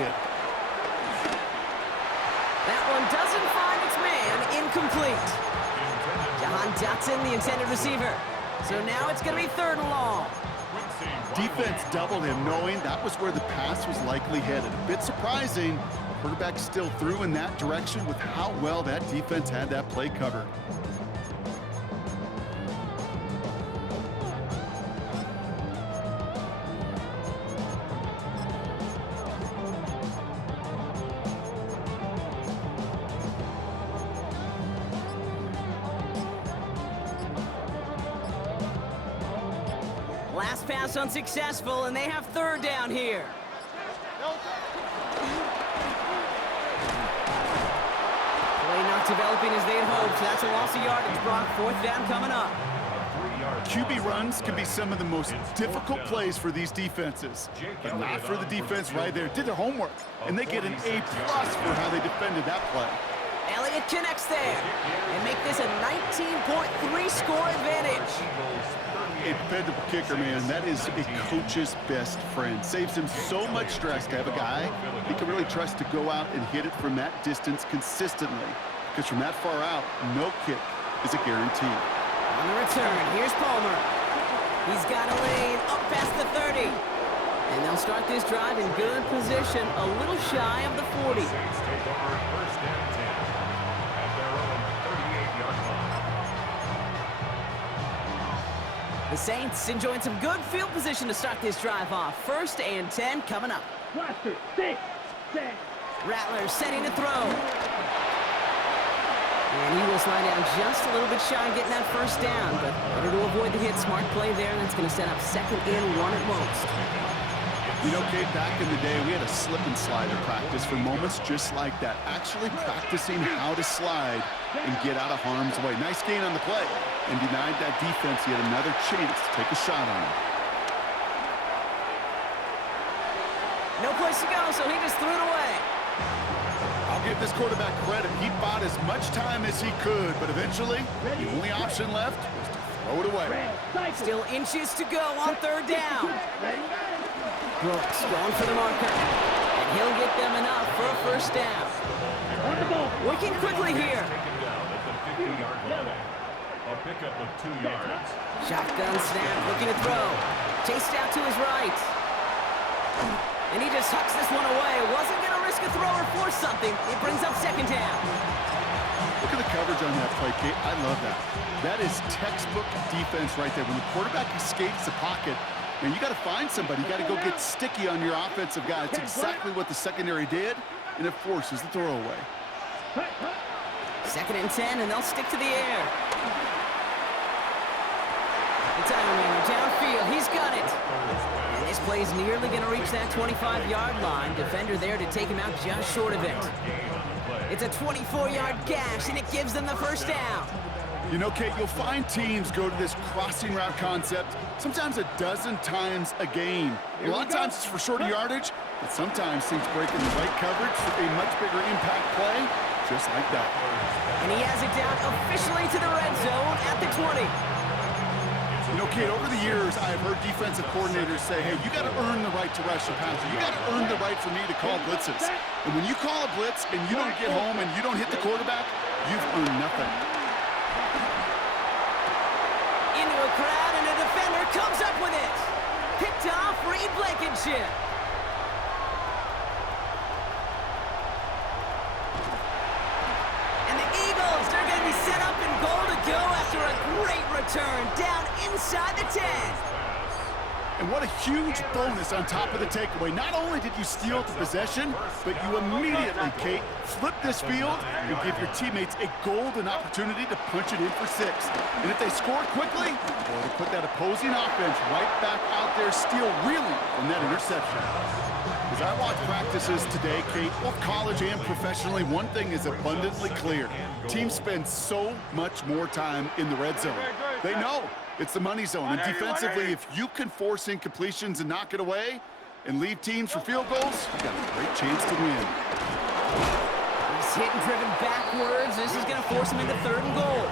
That one doesn't find its man, incomplete. Jahan Dotson, the intended receiver. So now it's going to be 3rd and long. Defense doubled him, knowing that was where the pass was likely headed. A bit surprising. Quarterback still threw in that direction with how well that defense had that play covered. Last pass unsuccessful, and they have 3rd down here. Play not developing as they'd hoped. That's a loss of yardage. Brock, 4th down coming up. QB runs can be some of the most difficult plays for these defenses, but not for the defense right there. Did their homework, and they get an A+ for how they defended that play. Elliott connects there, and make this a 19.3 score advantage. A dependable kicker, man. That is a coach's best friend. Saves him so much stress to have a guy he can really trust to go out and hit it from that distance consistently. Because from that far out, no kick is a guarantee. On the return, here's Palmer. He's got a lane up past the 30. And they'll start this drive in good position, a little shy of the 40. The Saints enjoying some good field position to start this drive off. 1st and 10 coming up. Blaster, 6, 10. Rattler setting to throw. And Eagles lie down just a little bit shy of getting that first down, but better to avoid the hit. Smart play there, and that's going to set up 2nd and 1 at most. You know, Kate, back in the day, we had a slip and slide at practice for moments just like that. Actually practicing how to slide and get out of harm's way. Nice gain on the play, and denied that defense yet another chance to take a shot on him. No place to go, so he just threw it away. I'll give this quarterback credit. He bought as much time as he could, but eventually, the only option left was to throw it away. Still inches to go on 3rd down. Brooks going for the marker, and he'll get them enough for a first down. Working quickly here. A pickup of 2 yards. Shotgun snap, looking to throw. Chased out to his right. And he just hucks this one away. Wasn't going to risk a throw or force something. It brings up 2nd down. Look at the coverage on that play, Kate. I love that. That is textbook defense right there. When the quarterback escapes the pocket, man, you got to find somebody. You got to go get sticky on your offensive guy. It's exactly what the secondary did, and it forces the throw away. 2nd and 10, and they'll stick to the air. It's Ironman downfield. He's got it. And this play's nearly going to reach that 25-yard line. Defender there to take him out just short of it. It's a 24-yard gash, and it gives them the first down. You know, Kate, you'll find teams go to this crossing route concept sometimes a dozen times a game. A lot of times it's for shorter yardage, but sometimes teams break in the right coverage for a much bigger impact play, just like that. And he has it down officially to the red zone at the 20. You know, Kate, over the years, I have heard defensive coordinators say, hey, you got to earn the right to rush the passer. You got to earn the right for me to call blitzes. And when you call a blitz and you don't get home and you don't hit the quarterback, you've earned nothing. Into a crowd, and a defender comes up with it. Picked off Reed Blankenship. And the Eagles, they're going to be set up in goal to go after a great return down inside the 10. And what a huge bonus on top of the takeaway. Not only did you steal the possession, but you immediately, Kate, flip this field and give your teammates a golden opportunity to punch it in for 6. And if they score quickly, well, to put that opposing offense right back out there, steal reeling from that interception. As I watch practices today, Kate, both college and professionally, one thing is abundantly clear. Teams spend so much more time in the red zone. They know it's the money zone. And defensively, if you can force incompletions and knock it away and leave teams for field goals, you got a great chance to win. He's hit and driven backwards. This is going to force him into 3rd and goal.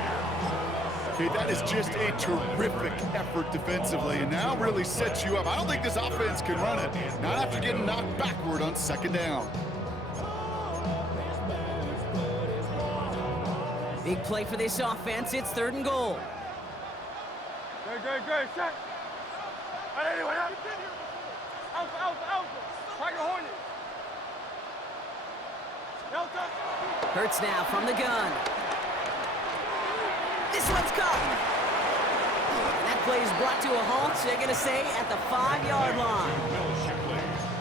Okay, that is just a terrific effort defensively, and now really sets you up. I don't think this offense can run it, not after getting knocked backward on 2nd down. Big play for this offense. It's 3rd and goal. Good. Shot. Anyway, Alpha. Tiger Hornet. Delta. Hurts now from the gun. This one's caught. And that play is brought to a halt, so they're going to say at the 5-yard line.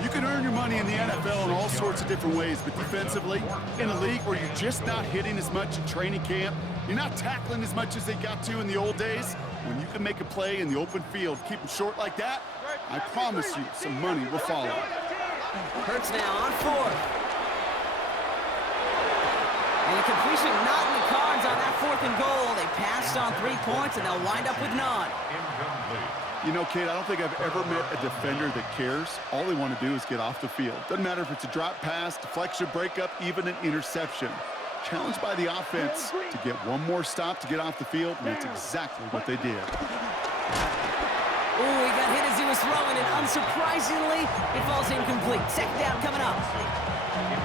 You can earn your money in the NFL in all sorts of different ways, but defensively, in a league where you're just not hitting as much in training camp, you're not tackling as much as they got to in the old days, when you can make a play in the open field, keep them short like that, I promise you some money will follow. Hurts now on 4th. And a completion not in the cards on that 4th and goal. They passed on 3 points, and they'll wind up with none. You know, Kate, I don't think I've ever met a defender that cares. All they want to do is get off the field. Doesn't matter if it's a drop pass, deflection, breakup, even an interception. Challenged by the offense to get one more stop to get off the field, and that's exactly what they did. Ooh, he got hit as he was throwing, and unsurprisingly, it falls incomplete. 2nd down coming up.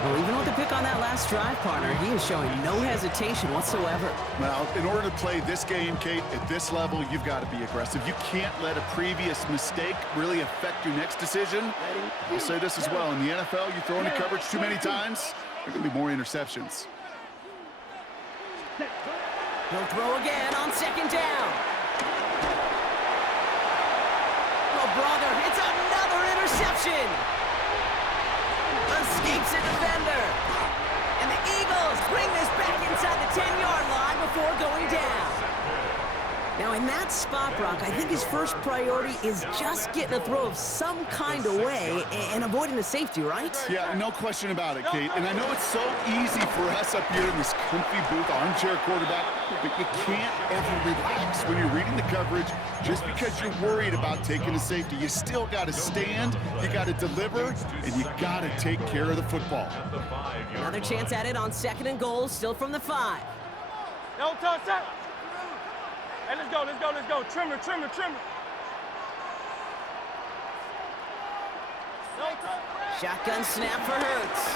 Well, even with the pick on that last drive, partner, he is showing no hesitation whatsoever. Well, in order to play this game, Kate, at this level, you've got to be aggressive. You can't let a previous mistake really affect your next decision. I'll say this as well. In the NFL, you throw into coverage too many times, there are going to be more interceptions. He'll throw again on 2nd down. Oh, brother, it's another interception. Escapes a defender. And the Eagles bring this back inside the 10-yard line before going down. Now, in that spot, Brock, I think his first priority is just getting a throw of some kind of way and avoiding the safety, right? Yeah, no question about it, Kate. And I know it's so easy for us up here in this comfy booth, armchair quarterback, but you can't ever relax when you're reading the coverage just because you're worried about taking a safety. You still got to stand, you got to deliver, and you got to take care of the football. Another chance at it on 2nd and goal, still from the 5. Don't touch that. Hey, let's go. Trimmer. Shotgun snap for Hurts.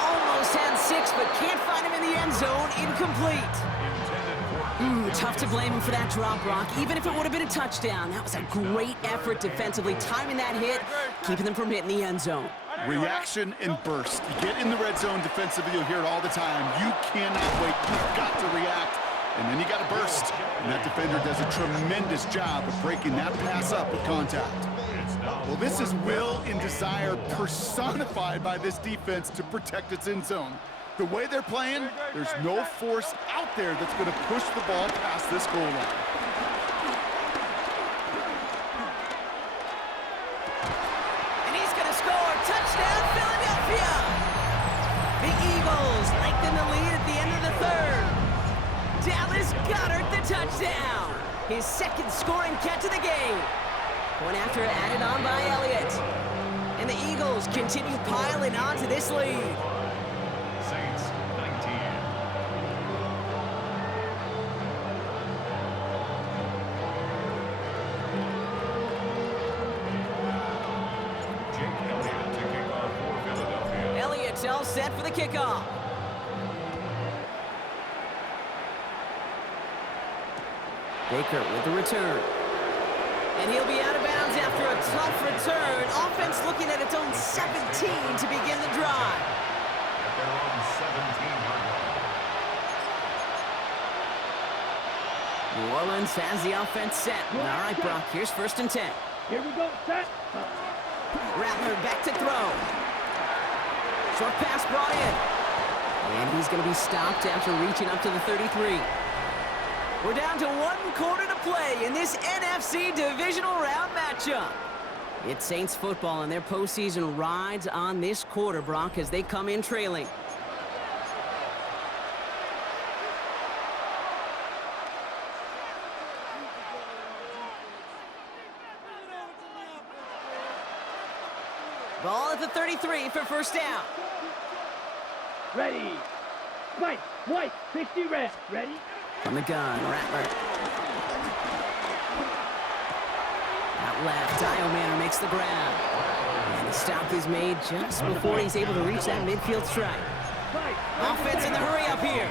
Almost had 6, but can't find him in the end zone. Incomplete. Tough to blame him for that drop, Brock. Even if it would have been a touchdown, that was a great effort defensively, timing that hit, keeping them from hitting the end zone. Reaction and burst. You get in the red zone defensively, you'll hear it all the time. You cannot wait. You've got to react, and then you got to burst. And that defender does a tremendous job of breaking that pass up with contact. Well, this is will and desire personified by this defense to protect its end zone. The way they're playing, there's no force out there that's going to push the ball past this goal line. And he's going to score. Touchdown, Philadelphia! The Eagles lengthen the lead at the end of the 3rd. Dallas Goedert the touchdown. His 2nd scoring catch of the game. One after added on by Elliott. And the Eagles continue piling on to this lead. Saints 19. Jake Elliott to kick off for Philadelphia. Elliott's all set for the kickoff. Baker with the return. And he'll be out of bounds after a tough return. Offense looking at its own 17 to begin the drive. At their own 17-yard line. New Orleans has the offense set. All right, Brock, here's 1st and 10. Here we go, set. Rattler back to throw. Short pass brought in. And he's going to be stopped after reaching up to the 33. We're down to 1 quarter to play in this NFC Divisional Round matchup. It's Saints football, and their postseason rides on this quarter, Brock, as they come in trailing. Ball at the 33 for 1st down. Ready. White, white, 60 red. Ready? From the gun, Rattler. Out left, Dio Manor makes the grab. And the stop is made just before he's able to reach that midfield strike. Offense in the hurry up here.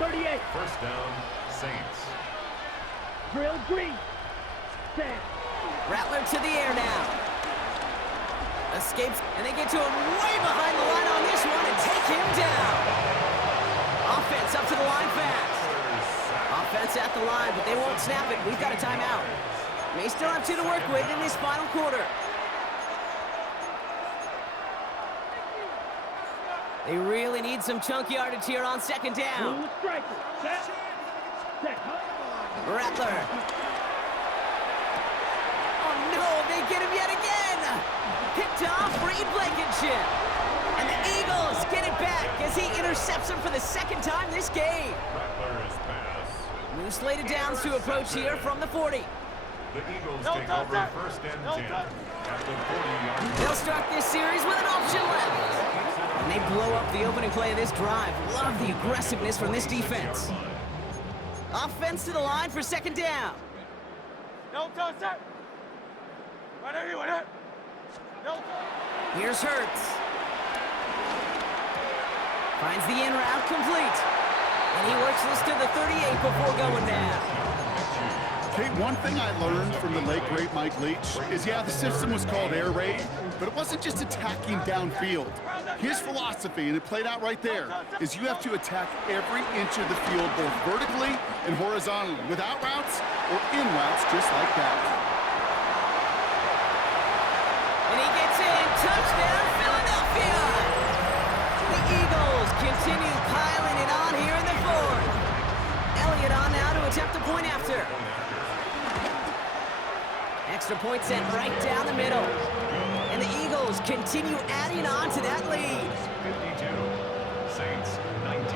38. 1st down, Saints. Drill green. Set. Rattler to the air now. Escapes, and they get to him way behind the line on this one and take him down. Offense up to the line fast. Offense at the line, but they won't snap it. We've got a timeout. May still have 2 to work with in this final quarter. They really need some chunk yardage here on 2nd down. Blue striker. Set. Set. Rattler. Oh no, they get him yet again. Picked off Reed Blankenship. And the Eagles get it back as he intercepts him for the 2nd time this game. Rattler's pass. New slated downs to approach here from the 40. The Eagles take over 1st and 10 at the 40-yard. They'll start this series with an option left. And they blow up the opening play of this drive. Love the aggressiveness from this defense. Offense to the line for 2nd down. Here's Hurts. Finds the in route complete. And he works this to the 38 before going down. Okay, one thing I learned from the late, great Mike Leach is, yeah, the system was called air raid, but it wasn't just attacking downfield. His philosophy, and it played out right there, is you have to attack every inch of the field, both vertically and horizontally, without routes or in routes, just like that. And he gets in. Touchdown, Philadelphia! The Eagles continue piling it on here in the 4th. Elliott on now to attempt a point after. Extra point sent right down the middle. And the Eagles continue adding on to that lead. 52, Saints 19.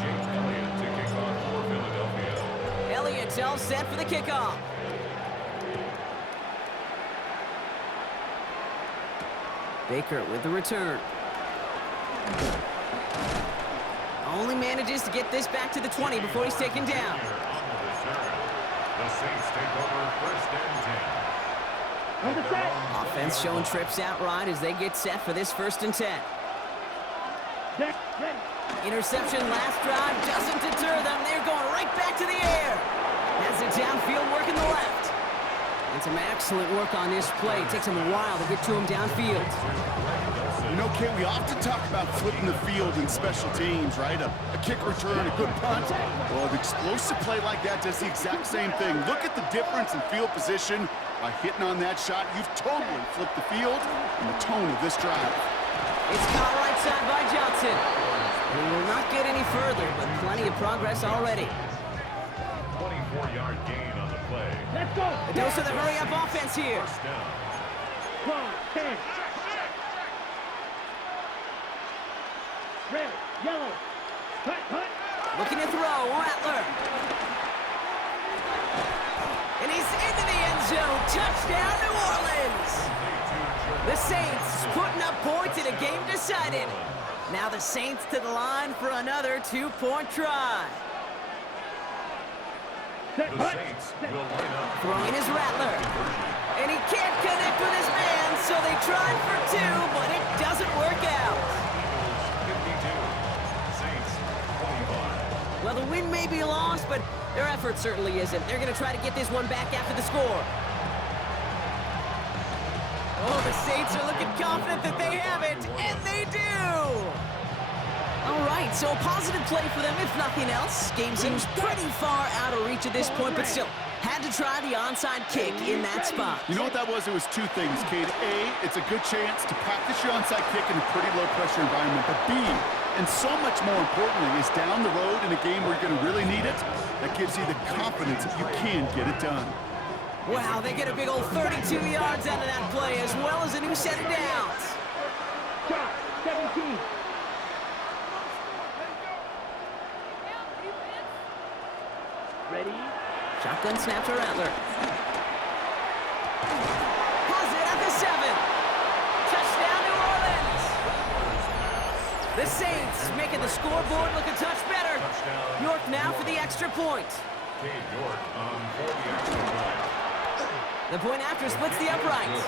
James Elliott to kick off for Philadelphia. Elliott's all set for the kickoff. Baker with the return. Only manages to get this back to the 20 before he's taken down. The Saints take over 1st and 10. Offense showing trips out right as they get set for this 1st and 10. Interception last drive doesn't deter them. They're going right back to the air. Has the downfield work in the left. And some excellent work on this play. It takes him a while to get to him downfield. You know, Kay, we often talk about flipping the field in special teams, right? A kick return, a good punt. Well, an explosive play like that does the exact same thing. Look at the difference in field position. By hitting on that shot, you've totally flipped the field and the tone of this drive. It's caught right side by Johnson. He will not get any further, but plenty of progress already. 24-yard gain on the play. Let's go. A dose of the hurry-up offense here. 1st down. 10. Red, yellow. Cut, cut. Looking to throw, Rattler. And he's into the end zone. Touchdown, New Orleans. The Saints putting up points in a game decided. Now the Saints to the line for another 2-point try. The Saints will line up. Throwing his Rattler. And he can't connect with his man, so they tried for 2, but it doesn't work out. 52, Saints 25. Well, the win may be lost, but their effort certainly isn't. They're going to try to get this one back after the score. Oh, the Saints are looking confident that they have it, and they do! All right, so a positive play for them, if nothing else. Game seems pretty far out of reach at this point, but still, had to try the onside kick in that spot. You know what that was? It was two things, Cade. A, it's a good chance to practice your onside kick in a pretty low-pressure environment. But B, and so much more importantly, is down the road in a game where you're going to really need it, that gives you the confidence that you can get it done. Wow, they get a big old 32 yards out of that play, as well as a new set of downs. Shot, 17. Ready? Shotgun snap to Rattler. Has it at the 7. Touchdown, New Orleans. The Saints making the scoreboard look a touch better. York now for the extra point. Cade York for the extra point. The point after splits the uprights.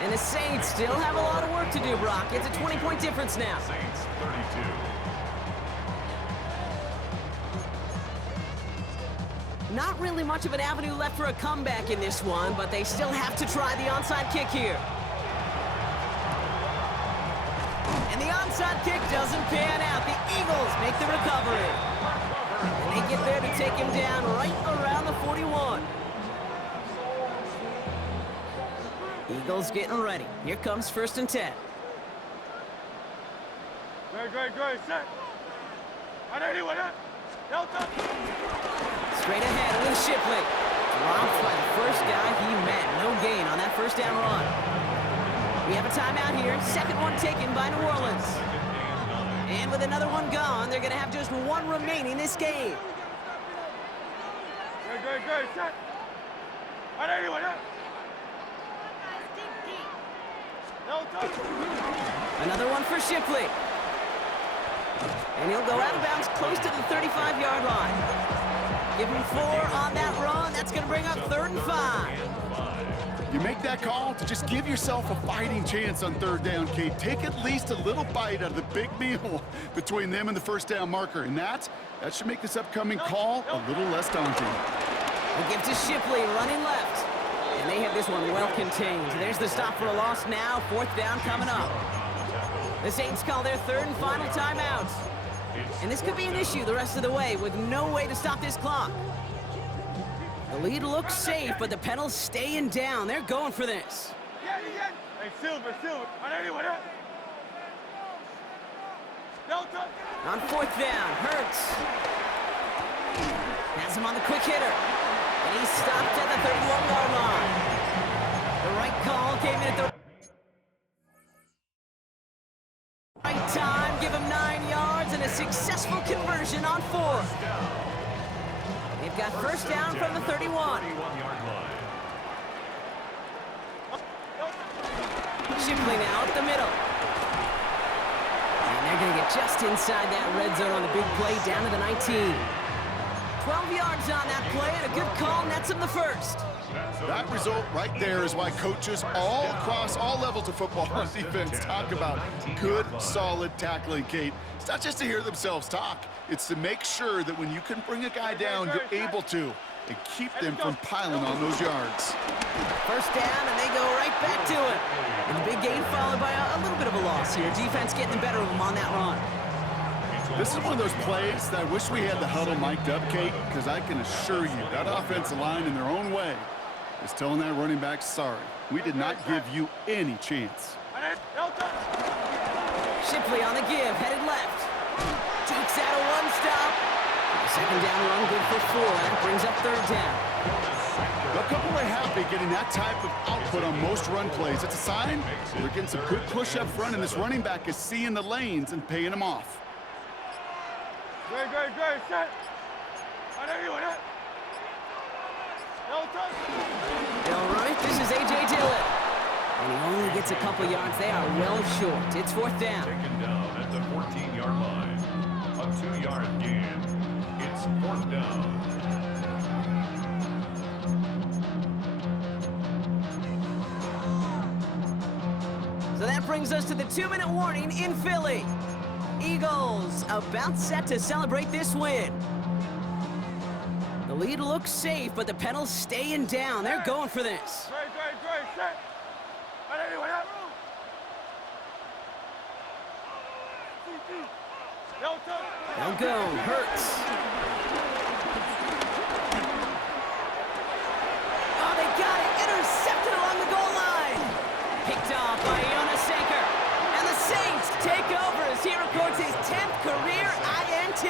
And the Saints still have a lot of work to do, Brock. It's a 20-point difference now. Saints 32. Not really much of an avenue left for a comeback in this one, but they still have to try the onside kick here. And the onside kick doesn't pan out. The Eagles make the recovery. And they get there to take him down right around the 41. Eagles getting ready. Here comes 1st and 10. Great, set. Straight ahead with Shipley. Dropped by the first guy he met. No gain on that first down run. We have a timeout here. Second one taken by New Orleans. And with another one gone, they're going to have just one remaining this game. Great, set. Another one for Shipley. And he'll go out of bounds close to the 35-yard line. Give him 4 on that run. That's going to bring up 3rd and 5. You make that call to just give yourself a fighting chance on 3rd down, Cade. Take at least a little bite out of the big meal between them and the first down marker. And that should make this upcoming call a little less daunting. We'll give to Shipley running left. And they have this one well contained. There's the stop for a loss now. 4th down coming up. The Saints call their 3rd and final timeout. And this could be an issue the rest of the way with no way to stop this clock. The lead looks safe, but the pedals staying down. They're going for this. Hey, Silver. On 4th down, Hurts. Has him on the quick hitter. And he's stopped at the 31-yard line. The right call came in at the right time. Give him 9 yards and a successful conversion on 4th. They've got first down from the 31. Shipley now up the middle. And they're going to get just inside that red zone on the big play down to the 19. 12 yards on that play, and a good call nets him the first. That result right there is why coaches all across all levels of football and defense talk about good, solid tackling, Kate. It's not just to hear themselves talk. It's to make sure that when you can bring a guy down, you're able to, and keep them from piling on those yards. First down, and they go right back to it. And the big gain followed by a little bit of a loss here. Defense getting the better of them on that run. This is one of those plays that I wish we had the huddle mic'd up, Kate, because I can assure you that offensive line in their own way is telling that running back, sorry, we did not give you any chance. Shipley on the give, headed left. Jukes out a one-stop. Second down run, good for 4. That brings up 3rd down. A couple are happy getting that type of output on most run plays. It's a sign they're getting some good push up front, and this running back is seeing the lanes and paying them off. Great, set. All right, this is A.J. Dillon. And he only gets a couple yards. They are well short. It's 4th down. Taken down at the 14-yard line. A 2-yard gain. It's 4th down. So that brings us to the 2-minute warning in Philly. Eagles about set to celebrate this win. The lead looks safe, but the pedals staying down. They're going for this. Great, set. They'll go. Hurts. Oh, they got it. Intercepted along the goal line. Picked off by Jonas Sanker. And the Saints take over as he records his 10th career INT.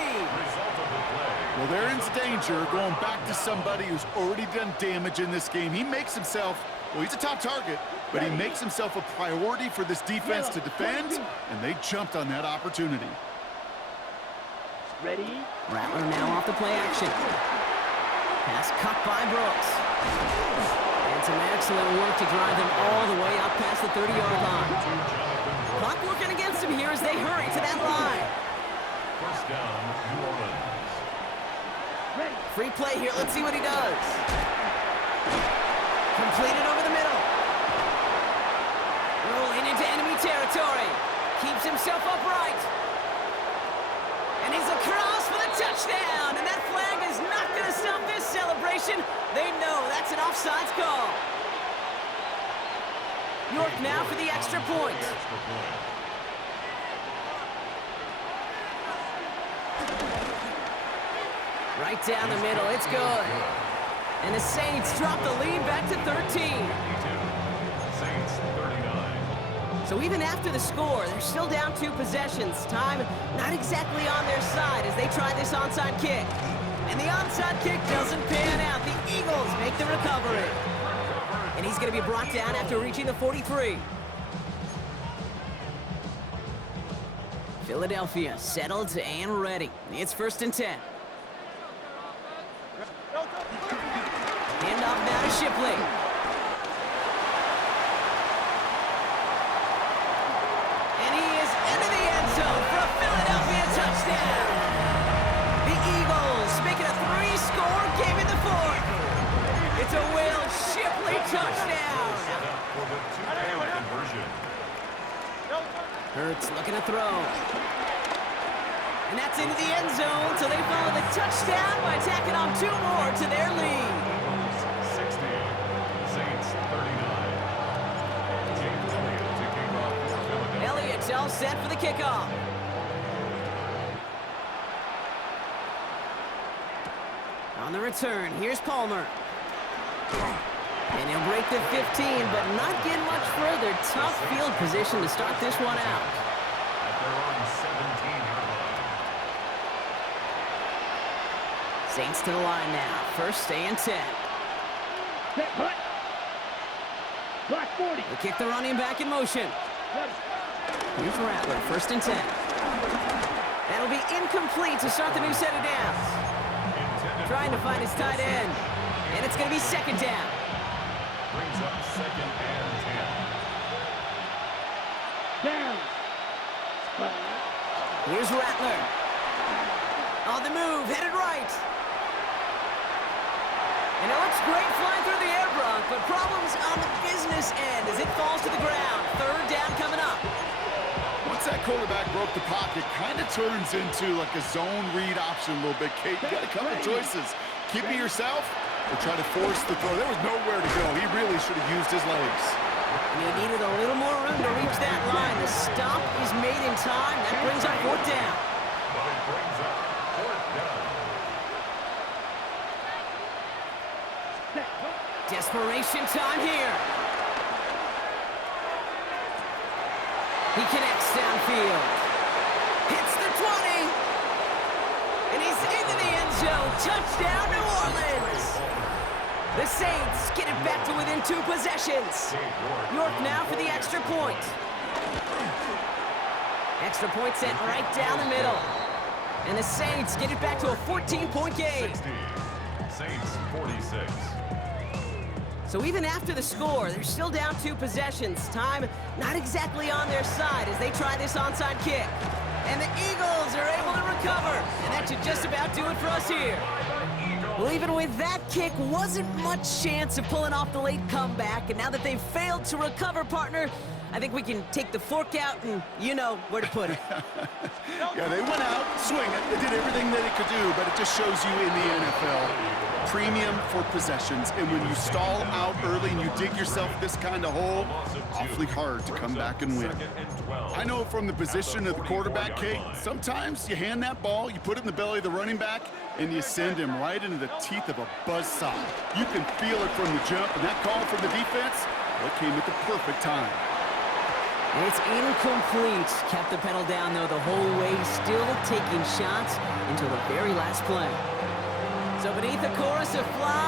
Well, they're in danger going back to somebody who's already done damage in this game. He makes himself, well, he's a top target, but he makes himself a priority for this defense to defend, and they jumped on that opportunity. Ready? Rattler now off the play action. Pass cut by Brooks. And some excellent work to drive them all the way up past the 30-yard line. Clock working against him here as they hurry to that line. First down, New Orleans. Free play here. Let's see what he does. Completed over the middle. Rolling into enemy territory. Keeps himself upright. And he's across for the touchdown. And that flag is not going to stop this celebration. They know that's an offsides call. York now for the extra point. Right down the middle, it's good. And the Saints drop the lead back to 13. Saints 39. So even after the score, they're still down 2 possessions. Time not exactly on their side as they try this onside kick. And the onside kick doesn't pan out. The Eagles make the recovery. And he's going to be brought down after reaching the 43. Philadelphia settled and ready. It's 1st and 10. Handoff now to Shipley. And he is into the end zone for a Philadelphia touchdown. The Eagles making a 3-score game in the 4th. It's a Will Shipley touchdown. For the two-point conversion. Hurts looking to throw. And that's into the end zone, so they follow the touchdown by tacking on 2 more to their lead. 60, Saints 39. James Elliott to kick off for Philadelphia. Elliott's all set for the kickoff. On the return, here's Palmer. And he'll break the 15, but not get much further. Tough field position to start this one out. At their own 17-yard line. Saints to the line now. 1st and 10. Set, hut. Black 40. They kick the running back in motion. Here's Rattler, 1st and 10. That'll be incomplete to start the new set of downs. Trying to find his tight end. And it's going to be 2nd down. Brings up 2nd and 10. Down. Here's Rattler. On the move, headed right. And it looks great flying through the air, Bronk, but problems on the business end as it falls to the ground. 3rd down coming up. Once that quarterback broke the pocket, kind of turns into like a zone read option a little bit. Kate, you got a couple choices. Keep it yourself or try to force the throw. There was nowhere to go. He really should have used his legs. And he needed a little more room to reach that line. The stop is made in time. That brings up 4th down. But it brings up 4th down. Desperation time here. He connects downfield. Hits the 20. And he's into the end zone. Touchdown, New Orleans. The Saints get it back to within 2 possessions. York now for the extra point. Extra point set right down the middle. And the Saints get it back to a 14-point game. 60, Saints 46. So even after the score, they're still down 2 possessions. Time not exactly on their side as they try this onside kick. And the Eagles are able to recover. And that should just about do it for us here. Well, even with that kick, wasn't much chance of pulling off the late comeback. And now that they've failed to recover, partner, I think we can take the fork out and you know where to put it. Yeah, they went out swinging. They did everything that it could do, but it just shows you in the NFL, premium for possessions, and when you stall out early and you dig yourself this kind of hole, awfully hard to come back and win. I know from the position of the quarterback, Kate, sometimes you hand that ball, you put it in the belly of the running back, and you send him right into the teeth of a buzzsaw. You can feel it from the jump, and that call from the defense, well, it came at the perfect time. And it's incomplete. Kept the pedal down, though, the whole way, still taking shots until the very last play. So beneath the chorus of fly.